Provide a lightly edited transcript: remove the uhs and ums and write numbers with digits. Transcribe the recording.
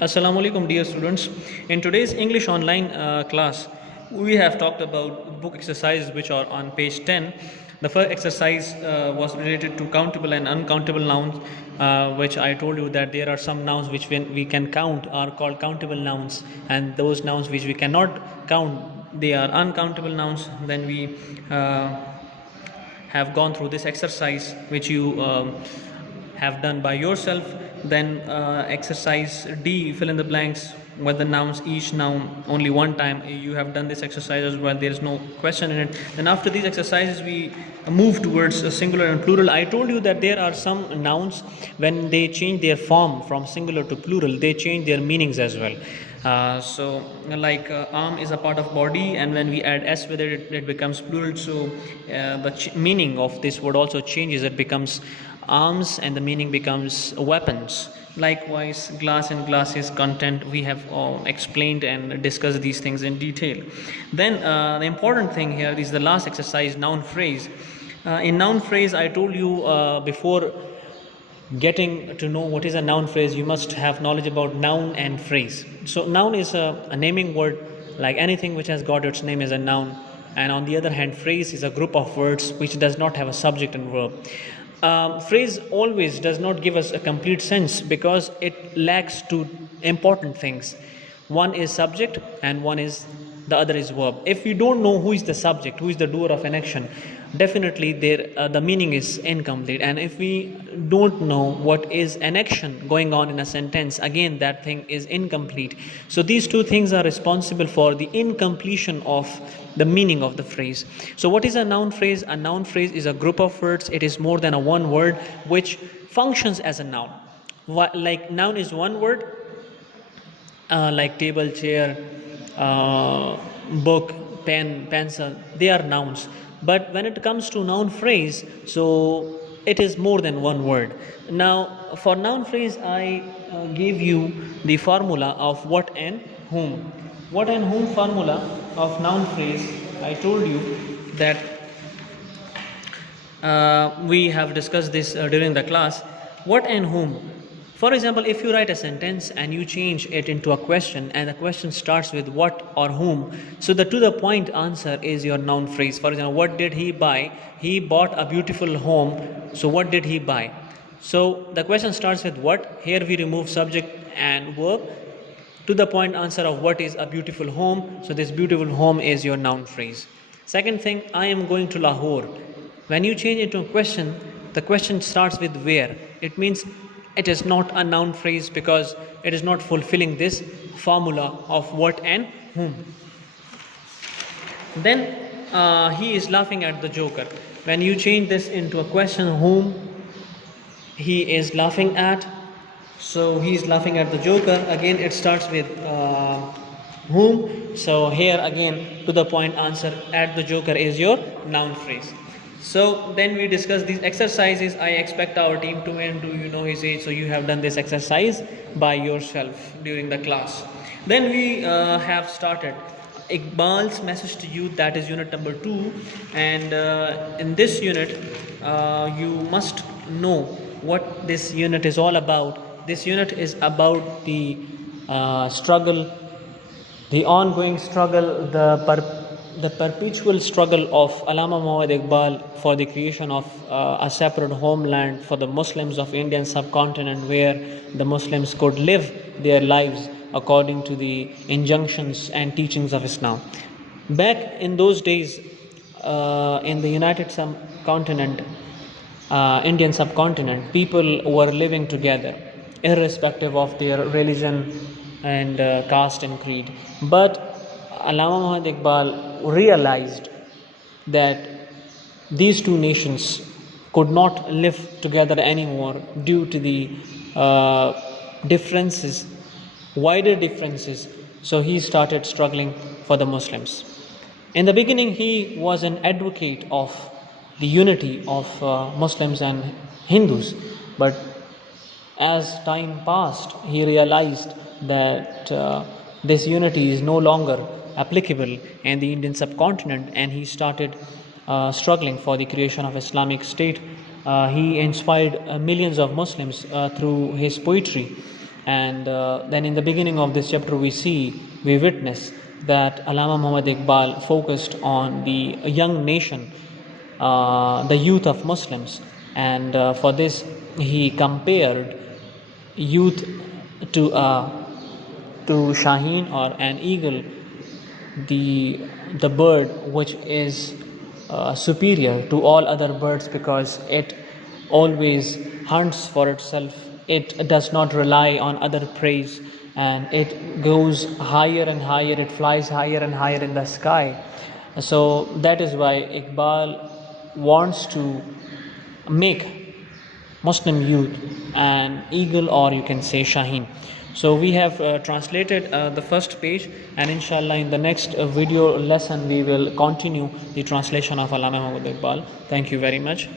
Assalamu alaikum, dear students. In today's English online class, we have talked about book exercises which are on page 10. The first exercise was related to countable and uncountable nouns, which I told you that there are some nouns which when we can count are called countable nouns, and those nouns which we cannot count, they are uncountable nouns. Then we have gone through this exercise which you have done by yourself. Then exercise D, fill in the blanks with the nouns, each noun only one time. You have done this exercise as well, there is no question in it. Then after these exercises we move towards a singular and plural. I told you that there are some nouns, when they change their form from singular to plural, they change their meanings as well. So like arm is a part of body, and when we add s with it, it becomes plural. So the meaning of this word also changes. It becomes arms and the meaning becomes weapons. Likewise, glass and glasses, content, we have explained and discussed these things in detail. Then the important thing here is the last exercise, noun phrase. In noun phrase, I told you before getting to know what is a noun phrase, you must have knowledge about noun and phrase. So noun is a naming word, like anything which has got its name is a noun. And on the other hand, phrase is a group of words which does not have a subject and verb. Phrase always does not give us a complete sense because it lacks two important things. One is subject and the other is verb. If we don't know who is the subject, who is the doer of an action, definitely the meaning is incomplete. And if we don't know what is an action going on in a sentence, again that thing is incomplete. So these two things are responsible for the incompletion of the meaning of the phrase. So what is a noun phrase? A noun phrase is a group of words. It is more than a one word which functions as a noun. Like noun is one word, like table, chair, book, pen, pencil, they are nouns. But when it comes to noun phrase, so it is more than one word. Now for noun phrase, I gave you the formula of what and whom. What and whom formula of noun phrase, I told you that we have discussed this during the class. What and whom. For example, if you write a sentence and you change it into a question and the question starts with what or whom, so the to the point answer is your noun phrase. For example, what did he buy? He bought a beautiful home. So what did he buy? So the question starts with what. Here we remove subject and verb. To the point answer of what is a beautiful home. So this beautiful home is your noun phrase. Second thing, I am going to Lahore. When you change it to a question, the question starts with where. It means it is not a noun phrase because it is not fulfilling this formula of what and whom. Then he is laughing at the joker. When you change this into a question, whom he is laughing at, so he is laughing at the joker. Again it starts with whom. So here again to the point answer at the joker is your noun phrase. So then we discuss these exercises. I expect our team to end. Do you know his age? So you have done this exercise by yourself during the class. Then we have started Iqbal's message to you, that is unit number 2. And in this unit you must know what this unit is all about. This unit is about the struggle, the ongoing struggle, the perpetual struggle of Allama Muhammad Iqbal for the creation of a separate homeland for the Muslims of Indian subcontinent, where the Muslims could live their lives according to the injunctions and teachings of Islam. Back in those days, in the United subcontinent, Indian subcontinent, people were living together irrespective of their religion and caste and creed. But Allama Muhammad Iqbal realized that these two nations could not live together anymore due to the differences, wider differences. So he started struggling for the Muslims. In the beginning, he was an advocate of the unity of Muslims and Hindus, but as time passed, he realized that this unity is no longer applicable in the Indian subcontinent, and he started struggling for the creation of Islamic State. He inspired millions of Muslims through his poetry, And then in the beginning of this chapter we witness that Allama Muhammad Iqbal focused on the young nation, the youth of Muslims, and for this he compared youth to Shaheen or an eagle, the bird which is superior to all other birds because it always hunts for itself. It does not rely on other praise, and it goes higher and higher. It flies higher and higher in the sky. So that is why Iqbal wants to make Muslim youth an eagle, or you can say Shaheen. So we have translated the first page, and inshallah in the next video lesson we will continue the translation of Allama Muhammad Iqbal. Thank you very much.